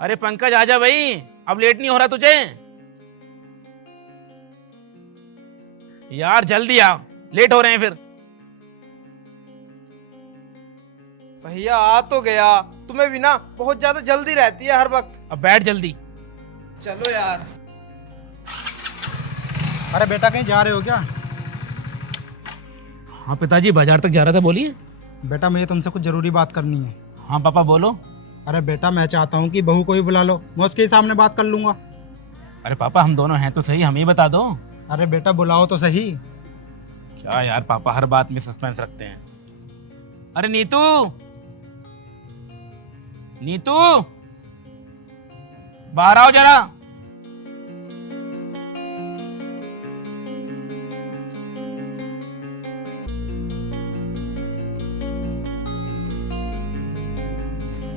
अरे पंकज आजा भाई, अब लेट नहीं हो रहा तुझे? यार जल्दी आ, लेट हो रहे हैं फिर। भैया आ तो गया। तुम्हें भी ना बहुत ज्यादा जल्दी रहती है हर वक्त। अब बैठ जल्दी। चलो यार। अरे बेटा कहीं जा रहे हो क्या? हाँ पिताजी, बाजार तक जा रहा था, बोलिए। बेटा मुझे तुमसे कुछ जरूरी बात करनी है। हाँ पापा बोलो। अरे बेटा मैं चाहता हूँ कि बहू को ही बुला लो, मैं उसके ही सामने बात कर लूंगा। अरे पापा हम दोनों हैं तो सही, हमें ही बता दो। अरे बेटा बुलाओ तो सही। क्या यार पापा हर बात में सस्पेंस रखते हैं। अरे नीतू, नीतू बाहर आओ जरा।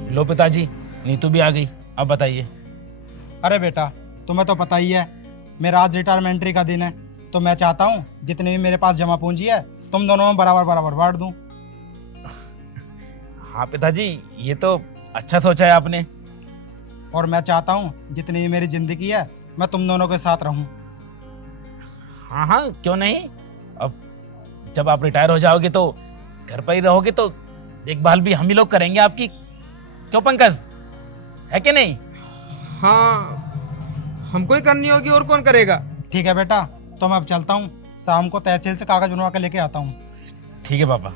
लो पिताजी, नीतू भी आ गई, अब बताइए। अरे बेटा तुम्हें तो पता ही है मेरा आज रिटायरमेंट्री का दिन है, तो मैं चाहता हूँ जितनी भी मेरे पास जमा पूंजी है तुम दोनों में बराबर बराबर बांट दूं। हाँ पिताजी, ये तो अच्छा सोचा है आपने। और मैं चाहता हूँ जितनी भी मेरी जिंदगी है मैं तुम दोनों के साथ रहूं। हाँ हाँ क्यों नहीं। अब जब आप रिटायर हो जाओगे तो घर पर ही रहोगे, तो देखभाल भी हम ही लोग करेंगे आपकी। क्यों पंकज, है कि नहीं? हाँ, हमको ही करनी होगी, और कौन करेगा। ठीक है बेटा, तो मैं अब चलता हूँ, शाम को तहसील से कागज बनवा के लेके आता हूँ। ठीक है पापा।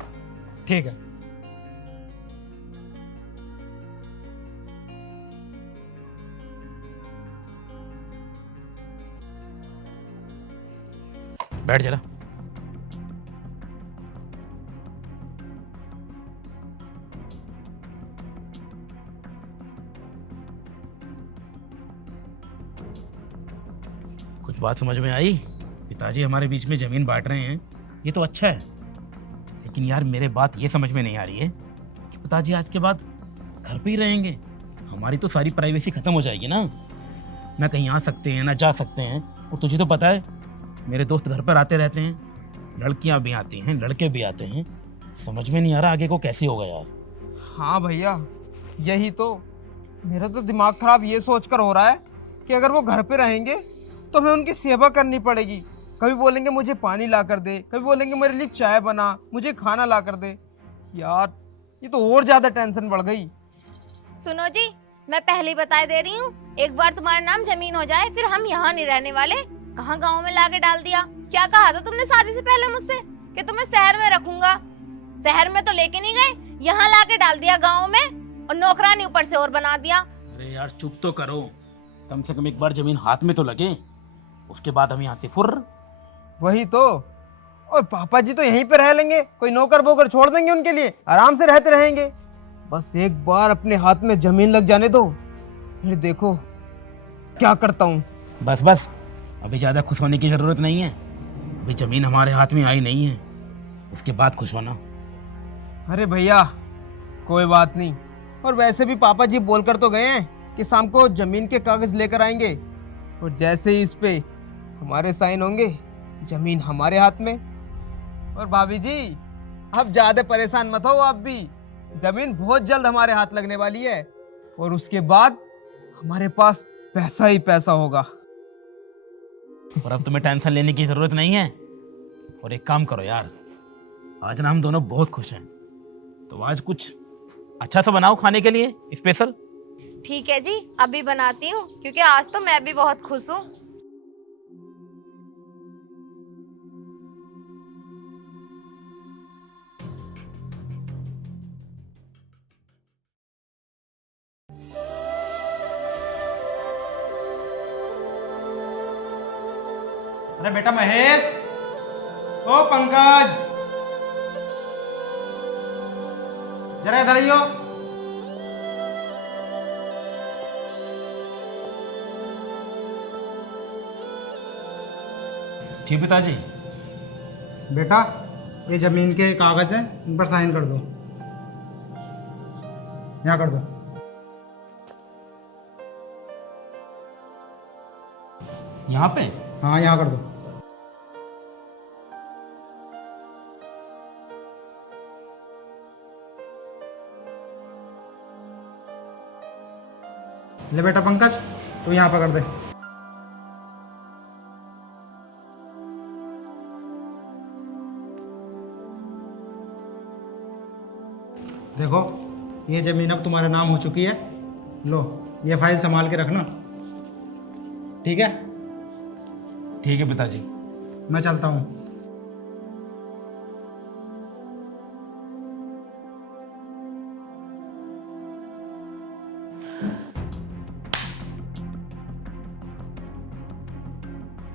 ठीक है। बैठ जरा। कुछ बात समझ में आई? पिताजी हमारे बीच में जमीन बांट रहे हैं, ये तो अच्छा है। लेकिन यार मेरे बात ये समझ में नहीं आ रही है कि पिताजी आज के बाद घर पे ही रहेंगे। हमारी तो सारी प्राइवेसी खत्म हो जाएगी ना। ना कहीं आ सकते हैं ना जा सकते हैं। और तुझे तो पता है मेरे दोस्त घर पर आते रहते हैं, लड़कियां भी आती हैं लड़के भी आते हैं। समझ में नहीं आ रहा आगे को कैसे होगा यार। हाँ भैया, यही तो मेरा तो दिमाग खराब ये सोचकर हो रहा है कि अगर वो घर पे रहेंगे तो हमें उनकी सेवा करनी पड़ेगी। कभी बोलेंगे मुझे पानी ला कर दे, कभी बोलेंगे मेरे लिए चाय बना, मुझे खाना ला कर दे। यार ये तो और ज्यादा टेंशन बढ़ गई। सुनो जी, मैं पहले ही बता दे रही हूँ, एक बार तुम्हारा नाम जमीन हो जाए फिर हम यहाँ नहीं रहने वाले। कहाँ गांव में लाके डाल दिया। क्या कहा था तुमने शादी से पहले मुझसे कि तुम्हें शहर में रखूंगा? शहर में तो लेके नहीं गए, यहाँ लाके डाल दिया गाँव में, और नौकरानी ऊपर से और बना दिया। अरे यार चुप तो करो, कम से कम एक बार जमीन हाथ में तो लगे, उसके बाद हम यहाँ से फुर्र। वही तो। और पापा जी तो यहीं पे रह लेंगे, कोई नौकर बोकर छोड़ देंगे उनके लिए, आराम से रहते रहेंगे। बस एक बार अपने हाथ में जमीन लग जाने दो, फिर देखो क्या करता हूँ। बस बस, अभी ज्यादा खुश होने की जरूरत नहीं है। अभी जमीन हमारे हाथ में आई नहीं है, उसके बाद खुश होना। अरे भैया कोई बात नहीं। और वैसे भी पापा जी बोलकर तो गए हैं कि शाम को जमीन के कागज लेकर आएंगे, और जैसे ही इस पे हमारे साइन होंगे जमीन हमारे हाथ में। और भाभी जी अब ज्यादा परेशान मत हो, आप भी जमीन बहुत जल्द हमारे हाथ लगने वाली है, और उसके बाद हमारे पास पैसा ही पैसा होगा। और अब तुम्हें टेंशन लेने की जरूरत नहीं है। और एक काम करो यार, आज ना हम दोनों बहुत खुश हैं, तो आज कुछ अच्छा सा बनाओ खाने के लिए स्पेशल। ठीक है जी, अभी बनाती हूँ, क्योंकि आज तो मैं भी बहुत खुश हूँ। अरे बेटा महेश, ओ पंकज, जरा इधर आइयो। ठीक पिताजी। बेटा ये जमीन के कागज हैं, इन पर साइन कर दो। यहाँ कर दो। यहाँ पे? हाँ यहाँ कर दो। ले बेटा पंकज, तू यहाँ पकड़ दे। देखो, ये ज़मीन अब तुम्हारे नाम हो चुकी है। लो, ये फाइल संभाल के रखना, ठीक है? ठीक है पिताजी। मैं चलता हूँ।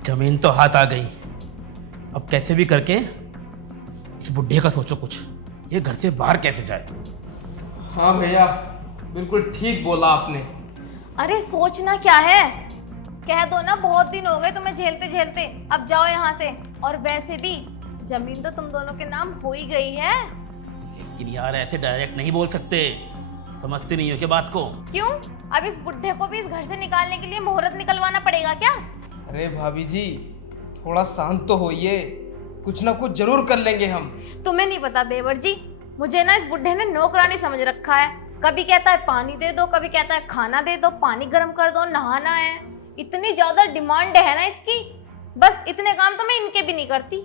जमीन तो हाथ आ गई, अब कैसे भी करके इस बुढ़े का सोचो कुछ, ये घर से बाहर कैसे जाए। हाँ भैया, बिल्कुल ठीक बोला आपने। अरे सोचना क्या है, कह दो ना बहुत दिन हो गए तुम्हें झेलते झेलते, अब जाओ यहाँ से। और वैसे भी जमीन तो तुम दोनों के नाम हो ही गई है। लेकिन यार ऐसे डायरेक्ट नहीं बोल सकते, समझते नहीं हो क्या बात को? क्यों? अब इस बुढ़े को भी इस घर से निकालने के लिए मुहूर्त निकलवाना पड़ेगा क्या? अरे भाभी जी, थोड़ा शांत तो होइए, कुछ ना कुछ जरूर कर लेंगे हम। तुम्हें नहीं पता देवर जी, मुझे ना इस बुढ़े ने नौकरानी समझ रखा है। कभी कहता है पानी दे दो, कभी कहता है खाना दे दो, पानी गर्म कर दो, नहाना है। इतनी ज्यादा डिमांड है ना इसकी, बस इतने काम तो मैं इनके भी नहीं करती।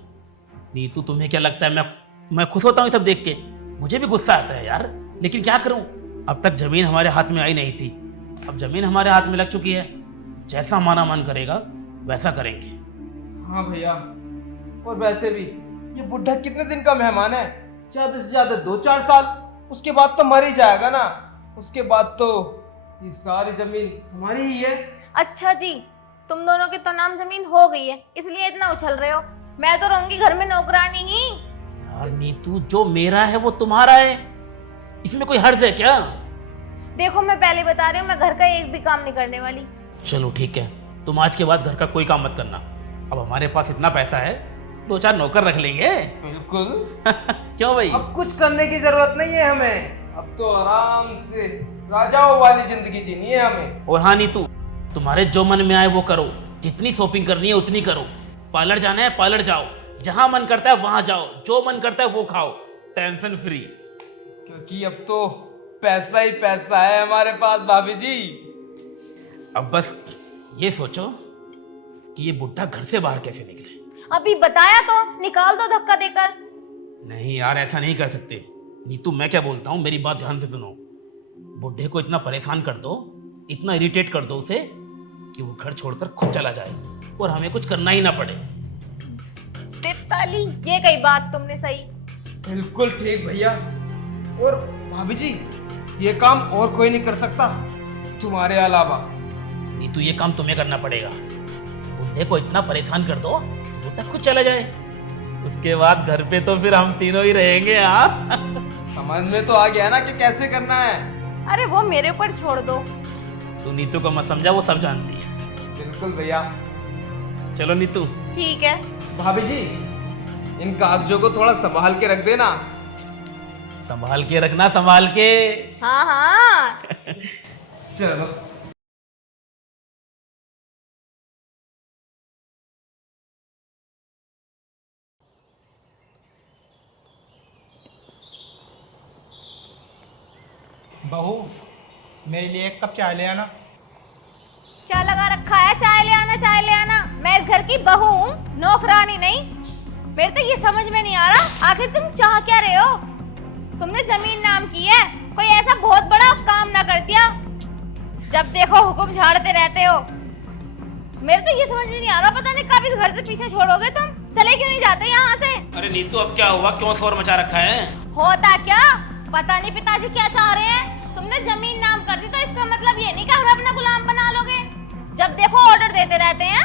नीतू, तुम्हें क्या लगता है मैं खुश होता हूँ सब देख के? मुझे भी गुस्सा आता है यार, लेकिन क्या करूँ, अब तक जमीन हमारे हाथ में आई नहीं थी, अब जमीन हमारे हाथ में लग चुकी है, जैसा हमारा मन करेगा वैसा करेंगे। हाँ भैया, और वैसे भी ये बुढ़ा कितने दिन का मेहमान है? ज्यादा से ज्यादा 2-4 साल, उसके बाद तो मर ही जाएगा ना। उसके बाद तो ये सारी जमीन हमारी ही है। अच्छा जी, तुम दोनों के तो नाम जमीन हो गई है, इसलिए इतना उछल रहे हो। मैं तो रहूंगी घर में नौकरानी ही। यार नीतू, जो मेरा है वो तुम्हारा है, इसमें कोई हर्ज है क्या? देखो मैं पहले बता रही हूँ, मैं घर का एक भी काम नहीं करने वाली। चलो ठीक है, तुम आज के बाद घर का कोई काम मत करना। अब हमारे पास इतना पैसा है, 2-4 नौकर रख लेंगे। बिल्कुल। क्यों भाई? अब कुछ करने की जरूरत नहीं है हमें, अब तो आराम से राजाओं वाली जिंदगी जीनी है हमें। और हाँ नीतू, तुम्हारे जो मन में आए वो करो, जितनी शॉपिंग करनी है उतनी करो। पार्लर जाना है पार्लर जाओ, जहां मन करता है वहां जाओ, जो मन करता है वो खाओ, टेंशन फ्री। क्योंकि अब तो पैसा ही पैसा है हमारे पास भाभी जी। अब बस ये सोचो कि ये बुढ़ा घर से बाहर कैसे निकले। अभी बताया तो, निकाल दो धक्का देकर। नहीं यार, ऐसा नहीं कर सकते। नीतू, मैं क्या बोलता हूँ, मेरी बात ध्यान से सुनो। बुढ़े को इतना परेशान कर दो, इतना इरिटेट कर दो उसे कि वो घर छोड़कर खुद चला जाए और हमें कुछ करना ही ना पड़े। ताली, ये कई बात तुमने सही। बिल्कुल ठीक भैया। और भाभी जी, ये काम और कोई नहीं कर सकता तुम्हारे अलावा। नीतू, ये काम तुम्हें करना पड़ेगा। बुढ़े को इतना परेशान कर दो, बुढ़ा खुद चला जाए, उसके बाद घर पे तो फिर हम तीनों ही रहेंगे। हाँ समझ में तो आ गया ना कि कैसे करना है। अरे वो मेरे ऊपर छोड़ दो। तू नीतू को मत समझा, वो सब जानती है। बिल्कुल भैया। चलो नीतू। ठीक है भाभी जी, इन कागजों को थोड़ा संभाल के रख देना। संभाल के रखना, संभाल के। हाँ हाँ। चलो। बहू, मेरे लिए एक कप चाय ले आना। क्या लगा रखा है चाय ले आना चाय ले आना? मैं इस घर की बहू हूँ, नौकरानी नहीं। मेरे तो ये समझ में नहीं आ रहा, आखिर तुम चाह क्या रहे हो? तुमने जमीन नाम की है, कोई ऐसा बहुत बड़ा काम ना कर दिया, जब देखो हुक्म झाड़ते रहते हो। मेरे तो ये समझ में नहीं आ रहा, पता नहीं कब इस घर से पीछे छोड़ोगे तुम। चले क्यों नहीं जाते यहाँ से? अरे नीतू, अब क्या हुआ, क्यों शोर मचा रखा है? होता क्या, पता नहीं पिताजी क्या चाह रहे हैं। तुमने जमीन नाम कर दी तो इसका मतलब ये नहीं कि हमें अपना गुलाम बना लोगे। जब देखो ऑर्डर देते रहते हैं।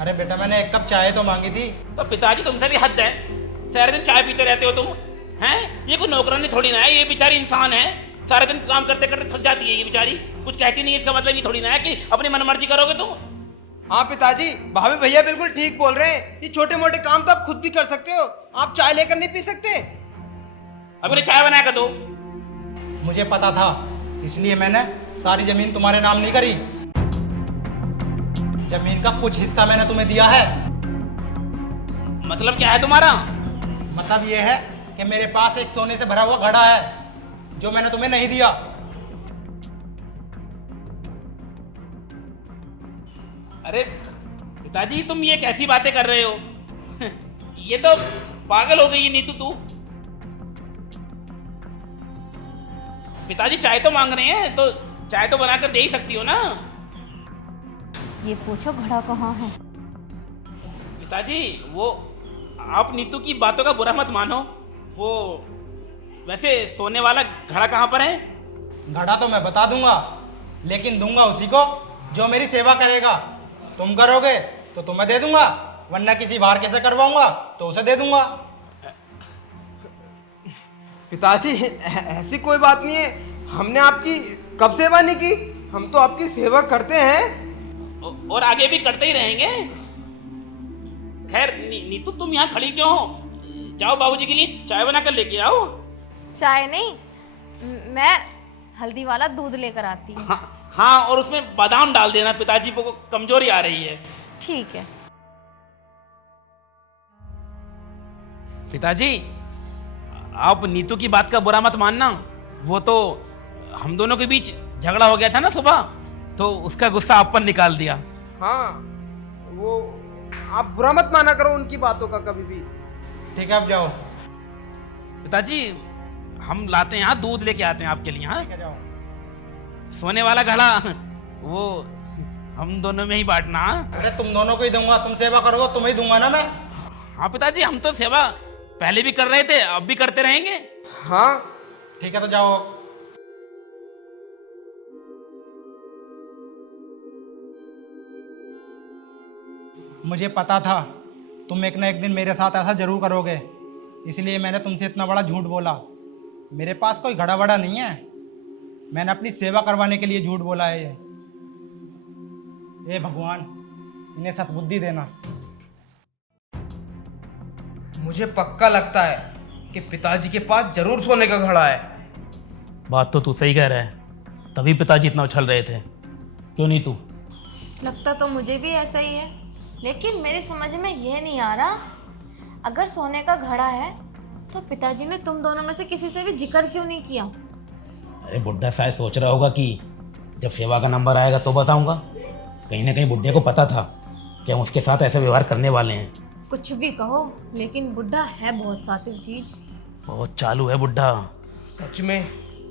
अरे बेटा, मैंने एक कप चाय तो मांगी थी। तो पिताजी, तुमसे भी हद है, सारे दिन चाय पीते रहते हो तुम, हैं? ये कोई नौकरानी थोड़ी ना है, ये बेचारी इंसान है, सारे दिन काम करते करते थक जाती है ये बेचारी, कुछ कहती नहीं है। इसका मतलब ये थोड़ी ना है कि अपनी मनमर्जी करोगे तुम। हाँ पिताजी, भाभी भैया बिल्कुल ठीक बोल रहे हैं। ये छोटे मोटे काम तो आप खुद भी कर सकते हो, आप चाय लेकर नहीं पी सकते? अब उन्हें चाय बना कर दो। मुझे पता था, इसलिए मैंने सारी जमीन तुम्हारे नाम नहीं करी। जमीन का कुछ हिस्सा मैंने तुम्हें दिया है। मतलब क्या है तुम्हारा? मतलब ये है कि मेरे पास एक सोने से भरा हुआ घड़ा है जो मैंने तुम्हें नहीं दिया। अरे पिताजी, तुम ये कैसी बातें कर रहे हो? ये तो पागल हो गई है नीतू तू। पिताजी चाय तो मांग रहे हैं, तो चाय तो बनाकर दे ही सकती हो ना। ये पूछो घड़ा कहाँ है। पिताजी, वो आप नीतू की बातों का बुरा मत मानो। वो वैसे सोने वाला घड़ा कहाँ पर है? घड़ा तो मैं बता दूंगा, लेकिन दूंगा उसी को जो मेरी सेवा करेगा। तुम करोगे तो तुम्हें दे दूंगा, वरना किसी बाहर कैसे करवाऊंगा तो उसे दे दूंगा। पिताजी ऐसी कोई बात नहीं है, हमने आपकी कब सेवा नहीं की, हम तो आपकी सेवा करते हैं और आगे भी करते ही रहेंगे। खैर नीतू, तुम यहाँ खड़ी क्यों हो? जाओ बाबूजी के लिए चाय बना कर लेके आओ। चाय नहीं, मैं हल्दी वाला दूध लेकर आती हूँ। हाँ, और उसमें बादाम डाल देना, पिताजी को कमजोरी आ रही है। ठीक है। पिताजी, आप नीतू की बात का बुरा मत मानना। वो तो हम दोनों के बीच झगड़ा हो गया था ना सुबह, तो उसका गुस्सा आप पर निकाल दिया। हाँ, वो आप बुरा मत माना करो उनकी बातों का कभी भी। ठीक है, अब जाओ। पिताजी, हम लाते हैं यहाँ, दूध लेके आते हैं आपके लिए। हाँ, ठीक है, जाओ। सोने वाला घड़ा वो हम दोनों में ही बांटना। हाँ? अरे तुम दोनों को ही दूंगा, तुम सेवा करोगे तुम्हें ही दूंगा ना मैं। हाँ पिताजी, हम तो सेवा पहले भी कर रहे थे, अब भी करते रहेंगे। हाँ ठीक है, तो जाओ। मुझे पता था तुम एक ना एक दिन मेरे साथ ऐसा जरूर करोगे, इसलिए मैंने तुमसे इतना बड़ा झूठ बोला। मेरे पास कोई घड़ा वड़ा नहीं है, मैंने अपनी सेवा करवाने के लिए झूठ बोला है ये। हे भगवान, इन्हें सद्बुद्धि देना। मुझे पक्का लगता है कि पिताजी के पास जरूर सोने का घड़ा है। बात तो तू सही कह रहा है, तभी पिताजी इतना उछल रहे थे। क्यों नहीं तू? लगता तो मुझे भी ऐसा ही है, लेकिन मेरी समझ में यह नहीं आ रहा, अगर सोने का घड़ा है तो पिताजी ने तुम दोनों में से किसी से भी जिक्र क्यों नहीं किया? अरे बुड्ढा शायद सोच रहा होगा कि जब सेवा का नंबर आएगा तो बताऊंगा। कहीं ना कहीं बुड्ढे को पता था कि हम उसके साथ ऐसा व्यवहार करने वाले हैं। कुछ भी कहो, लेकिन बुड्ढा है बहुत सातिर चीज। बहुत चालू है बुड्ढा। सच में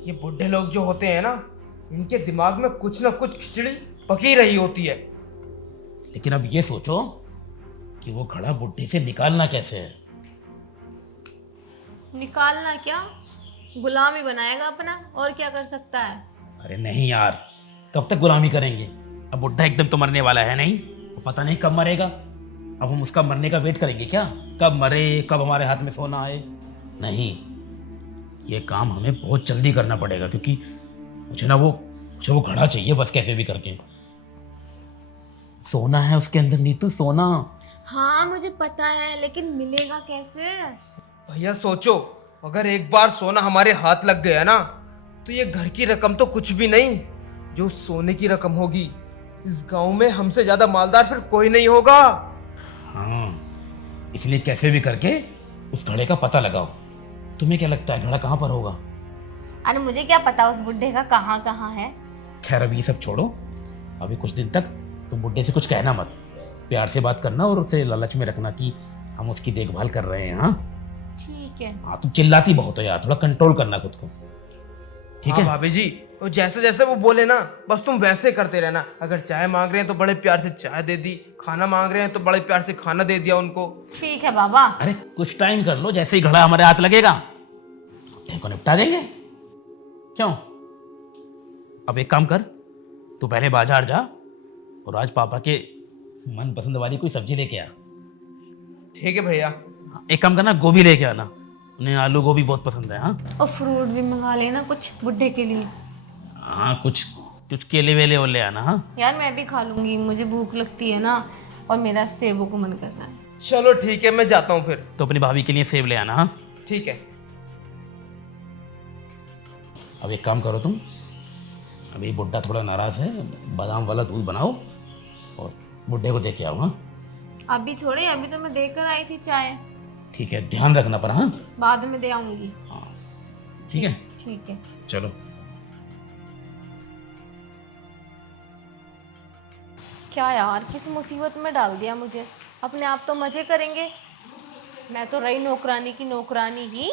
ये बुढ़े लोग जो होते हैं ना, इनके दिमाग में कुछ ना कुछ खिचड़ी पकी रही होती है। लेकिन अब ये सोचो कि वो घड़ा बुड्ढे से निकालना कैसे है। निकालना क्या, गुलामी बनाएगा अपना, और क्या कर सकता है? अरे नहीं यार, कब तक गुलामी करेंगे? अब बुड्ढा एकदम तो मरने वाला है नहीं, वो पता नहीं कब मरेगा। अब हम उसका मरने का वेट करेंगे क्या? कब मरे, कब हमारे हाथ में सोना आए? नहीं, ये काम हमें बहुत जल्दी करना पड़ेगा, क्योंकि मुझे वो घड़ा चाहिए बस, कैसे भी करके। सोना है उसके अंदर नीतू, सोना। हाँ मुझे पता है, लेकिन मिलेगा कैसे? भैया सोचो, अगर एक बार सोना हमारे हाथ लग गया ना, तो ये घर की रकम तो कुछ भी नहीं, जो सोने की रकम होगी, इस गांव में हमसे ज्यादा मालदार फिर कोई नहीं होगा। हाँ, इसलिए कैसे भी करके उस घड़े का पता लगाओ। तुम्हें क्या लगता है घड़ा कहाँ पर होगा? अरे मुझे क्या पता उस बुड्ढे का कहाँ कहाँ है। खैर अब ये सब छोड़ो, अभी कुछ दिन तक तुम बुड्ढे से कुछ कहना मत, प्यार से बात करना और उसे लालच में रखना कि हम उसकी देखभाल कर रहे हैं। हाँ ठीक है। हाँ, तुम चिल्लाती बहुत हो यार, थोड़ा कंट्रोल करना खुद को, ठीक है? भाभी जी, वो जैसे जैसे वो बोले ना, बस तुम वैसे करते रहना। अगर चाय मांग रहे हैं तो बड़े प्यार से चाय दे दी, खाना मांग रहे हैं तो बड़े प्यार से खाना दे दिया उनको। ठीक है बाबा। अरे कुछ टाइम कर लो, जैसे ही घड़ा हमारे हाथ लगेगा देखो निपटा देंगे। क्यों? अब एक काम कर, तू पहले बाजार जा और आज पापा के मन पसंद वाली कोई सब्जी लेके आ। ठीक है भैया। एक काम करना, गोभी लेके आना, उन्हें आलू गोभी बहुत पसंद है। हाँ और फ्रूट भी मंगा लेना कुछ बुड्ढे के लिए। हाँ, कुछ केले वेले और ले आना। हाँ यार मैं भी खा लूंगी, मुझे भूख लगती है ना, और मेरा सेबों को मन कर रहा है। चलो ठीक है, मैं जाता हूँ फिर। तो अपनी भाभी के लिए सेब ले आना। हाँ ठीक है। अब एक काम करो तुम, अभी बुड्ढा थोड़ा नाराज है, बादाम वाला दूध बनाओ और बुड्ढे को दे के आओ। हाँ अभी थोड़े, अभी तो मैं देकर आई थी चाय। ठीक है, ध्यान रखना पर। हाँ बाद में दे आऊंगी। हाँ ठीक है, ठीक है। चलो। क्या यार, किस मुसीबत में डाल दिया मुझे। अपने आप तो मजे करेंगे, मैं तो रही नौकरानी की नौकरानी ही।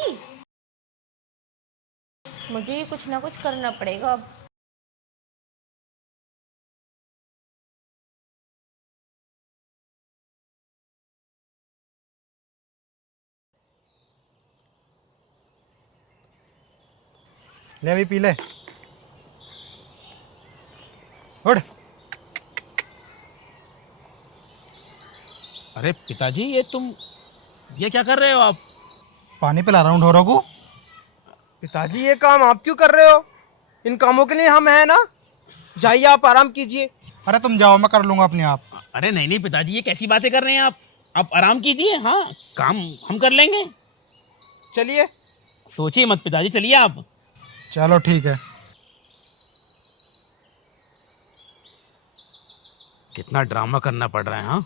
मुझे ही कुछ ना कुछ करना पड़ेगा अब। ले अभी पी ले। उठ। अरे पिताजी, ये क्या कर रहे हो आप? पानी पिला रहा हूँ ढोरों को। पिताजी ये काम आप क्यों कर रहे हो? इन कामों के लिए हम हैं ना। जाइए आप आराम कीजिए। अरे तुम जाओ, मैं कर लूँगा अपने आप। अरे नहीं नहीं पिताजी, ये कैसी बातें कर रहे हैं आप आराम कीजिए। हाँ, काम हम कर लेंगे। चलिए। सोचिए मत पिताजी, चलिए आप। चलो ठीक है। कितना ड्रामा करना पड़ रहा है। हाँ,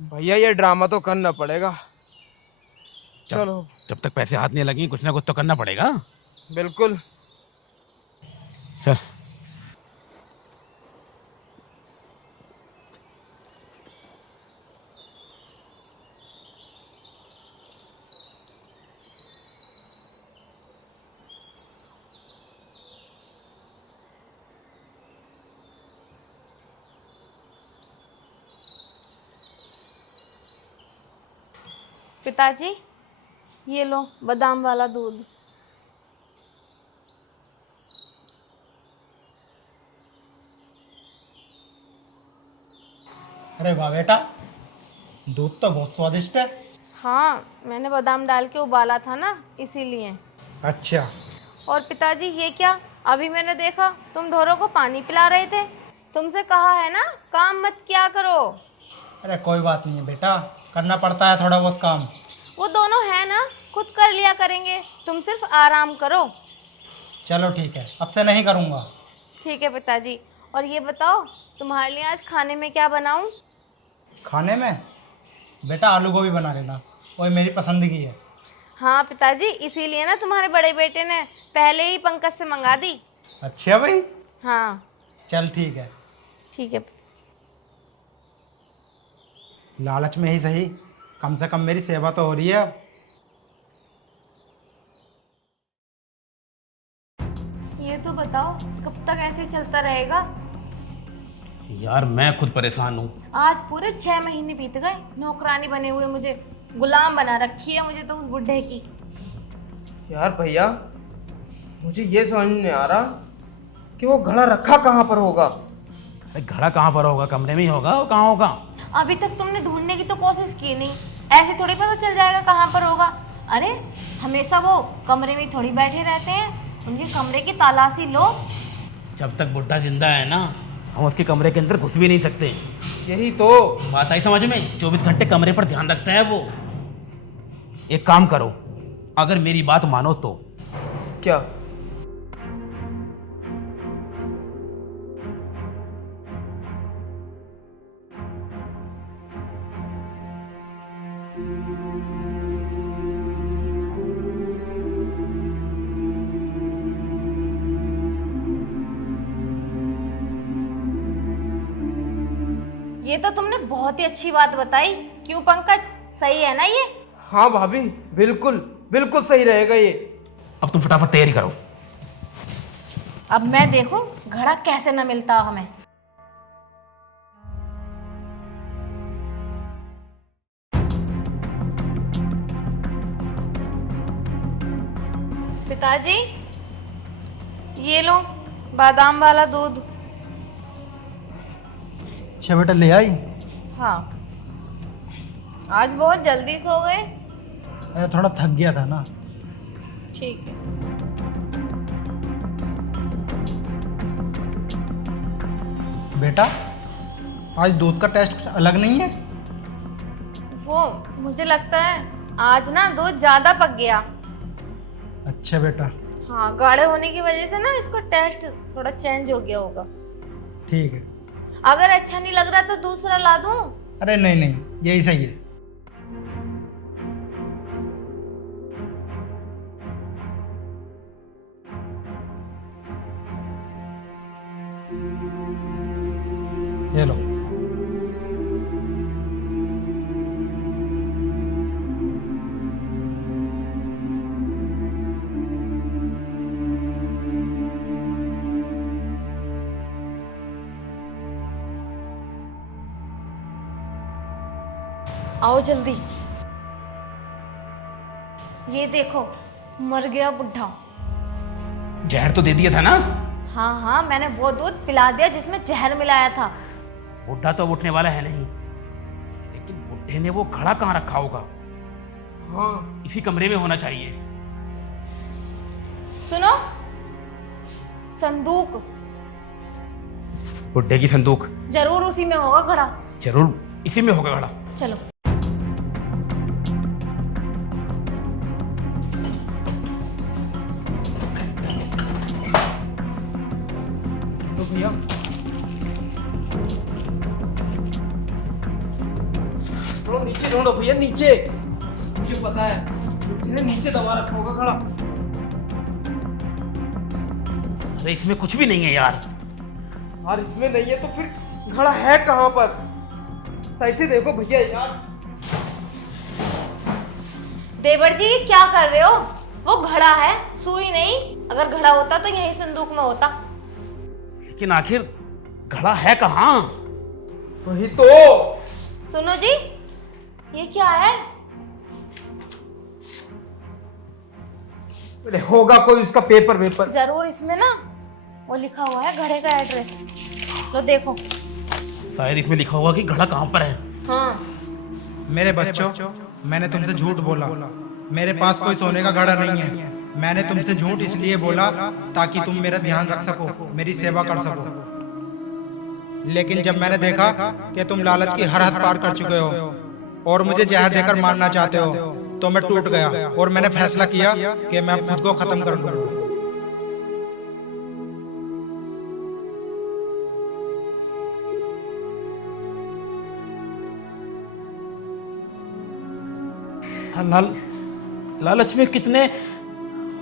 भैया ये ड्रामा तो करना पड़ेगा। चलो। जब तक पैसे हाथ नहीं लगे कुछ ना कुछ तो करना पड़ेगा। बिल्कुल। चल। पिताजी, ये लो बादाम वाला दूध। अरे वाह बेटा, दूध तो बहुत स्वादिष्ट है। हाँ, मैंने बादाम डाल के उबाला था ना, इसीलिए। अच्छा। और पिताजी ये क्या, अभी मैंने देखा तुम ढोरों को पानी पिला रहे थे। तुमसे कहा है ना काम मत किया करो। अरे कोई बात नहीं है बेटा, करना पड़ता है थोड़ा बहुत काम। वो दोनों है ना, खुद कर लिया करेंगे, तुम सिर्फ आराम करो। चलो ठीक है, अब से नहीं करूँगा। ठीक है पिताजी। और ये बताओ, तुम्हारे लिए आज खाने में क्या बनाऊं? खाने में बेटा आलू गोभी बना लेना, वो मेरी पसंद की है। हाँ पिताजी, इसीलिए ना तुम्हारे बड़े बेटे ने पहले ही पंकज से मंगा दी। अच्छा भाई। हाँ चल ठीक है। ठीक है। लालच में ही सही, कम से कम मेरी सेवा तो हो रही है अब। ये तो बताओ, कब तक ऐसे चलता रहेगा? यार मैं खुद परेशान हूँ। आज पूरे 6 महीने बीत गए नौकरानी बने हुए, मुझे गुलाम बना रखी है मुझे तो उस बुढ़े की। यार भैया, मुझे ये समझ में नहीं आ रहा कि वो घड़ा रखा कहाँ पर होगा। अरे घड़ा कहाँ पर होगा? कमरे में ही होगा। और कहाँ होगा? अभी तक तुमने ढूंढने की तो कोशिश की नहीं, ऐसे थोड़ी पता चल जाएगा कहाँ पर होगा। अरे हमेशा वो कमरे में थोड़ी बैठे रहते हैं, उनके कमरे की तलाशी लो। जब तक बुढ़ा जिंदा है ना, हम उसके कमरे के अंदर घुस भी नहीं सकते। यही तो। बात आई समझ में? 24 घंटे कमरे पर ध्यान रखता है वो। एक काम करो, अगर मेरी बात मानो तो। क्या? ये तो तुमने बहुत ही अच्छी बात बताई। क्यों पंकज, सही है ना ये? हाँ भाभी, बिल्कुल बिल्कुल सही रहेगा ये। अब तुम फटाफट तैयारी करो। अब मैं देखूं घड़ा कैसे न मिलता हमें। पिताजी, ये लो बादाम वाला दूध। अच्छा बेटा, ले आई। हाँ, आज बहुत जल्दी सो गए। अरे थोड़ा थक गया था ना। ठीक है। बेटा, आज दूध का टेस्ट कुछ अलग नहीं है? वो मुझे लगता है आज ना दूध ज्यादा पक गया। अच्छा बेटा। हाँ, गाढ़े होने की वजह से ना इसको टेस्ट थोड़ा चेंज हो गया होगा। ठीक है। अगर अच्छा नहीं लग रहा तो दूसरा ला दूं? अरे नहीं नहीं, यही सही है। ये लो। आओ जल्दी। ये देखो, मर गया बुढ़ा। जहर तो दे दिया था ना? हाँ हाँ, मैंने वो दूध पिला दिया जिसमें जहर मिलाया था। बुढ़ा तो अब उठने वाला है नहीं, लेकिन बुढ़े ने वो घड़ा कहाँ रखा होगा? हाँ, इसी कमरे में होना चाहिए। सुनो, संदूक। बुढ़े की संदूक? जरूर उसी में होगा घड़ा। जरूर इसी में होगा घड़ा। चलो। तो भैया थोड़ा नीचे ढूंढो भैया, नीचे। मुझे पता है इन्हें नीचे दबा रखा होगा घड़ा। अरे इसमें कुछ भी नहीं है यार। यार इसमें नहीं है तो फिर घड़ा है कहाँ पर? सही से देखो भैया यार। देवर जी क्या कर रहे हो? वो घड़ा है, सुई नहीं। अगर घड़ा होता तो यही संदूक में होता। लेकिन आखिर घड़ा है कहाँ? वही तो। सुनो जी, ये क्या है? अरे होगा कोई उसका पेपर वेपर। जरूर इसमें ना वो लिखा हुआ है घड़े का एड्रेस। लो देखो। शायद इसमें लिखा होगा कि घड़ा कहाँ पर है। हाँ। मेरे बच्चों, मैंने तुमसे झूठ बोला। मेरे पास कोई सोने का घड़ा नहीं है। मैंने तुमसे झूठ इसलिए बोला ताकि तुम मेरा ध्यान रख सको, मेरी सेवा कर सको। लेकिन जब मैंने देखा कि तुम लालच की हर हद पार कर चुके हो और मुझे जहर देकर मारना चाहते हो, तो मैं टूट गया और मैंने फैसला किया कि मैं खुद को खत्म कर दूंगा। लालच में कितने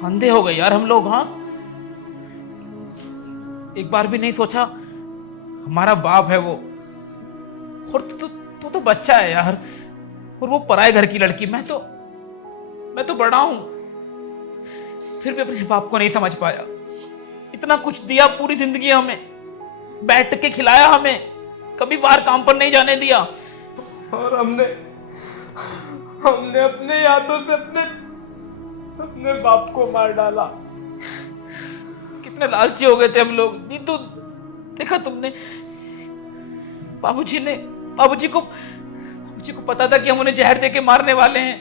अंधे हो गए यार हम लोग। हाँ, एक बार भी नहीं सोचा हमारा बाप है वो, और तू तो बच्चा है यार, और वो पराए घर की लड़की। मैं तो बड़ा हूं, फिर भी अपने बाप को नहीं समझ पाया। इतना कुछ दिया पूरी जिंदगी हमें, बैठ के खिलाया हमें, कभी बाहर काम पर नहीं जाने दिया, और हमने अपने हाथों से अपने बाप को मार डाला। कितने लालची हो गए थे हम लोग। नहीं तो देखा तुमने, बाबूजी को पता था कि हम उन्हें जहर देके मारने वाले हैं,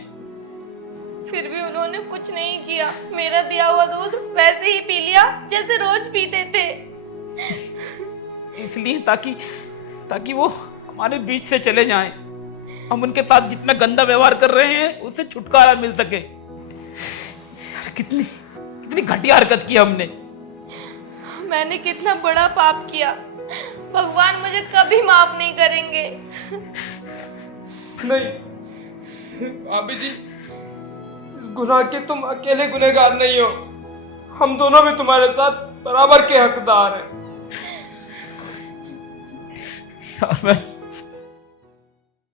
फिर भी उन्होंने कुछ नहीं किया। मेरा दिया हुआ दूध वैसे ही पी लिया जैसे रोज पीते थे। इसलिए ताकि वो हमारे बीच से चले जाएं, हम उनके साथ जितना गंदा व्यवहार कर रहे हैं उससे छुटकारा मिल सके। कितनी घटिया हरकत की हमने। मैंने कितना बड़ा पाप किया, भगवान मुझे कभी माफ नहीं करेंगे। नहीं भाभी जी, इस गुनाह के तुम अकेले गुनहगार नहीं हो, हम दोनों भी तुम्हारे साथ बराबर के हकदार हैं। यार